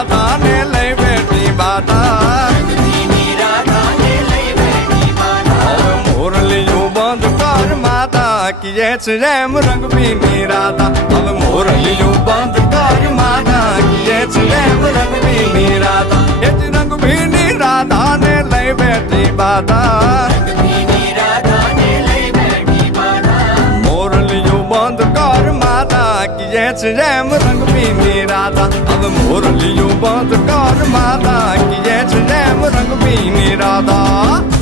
રાધા ને લઈ બેઠી બાધા મોરલીયું બંધ કર માતા કીએ છે જેમ રંગબીની રાધા હવે મોરલીયું બંધ કર માતા કીએ છે જેમ રંગબીની રાધા એ જ રંગબીની રાધા ને લઈ બેઠી બાધા મોરલીયું બંધ કર માતા કીએ છે જેમ રંગબીની રાધા હવે મોરલીયું બંધ કર માતા કીએ છે જેમ રંગબીની રાધા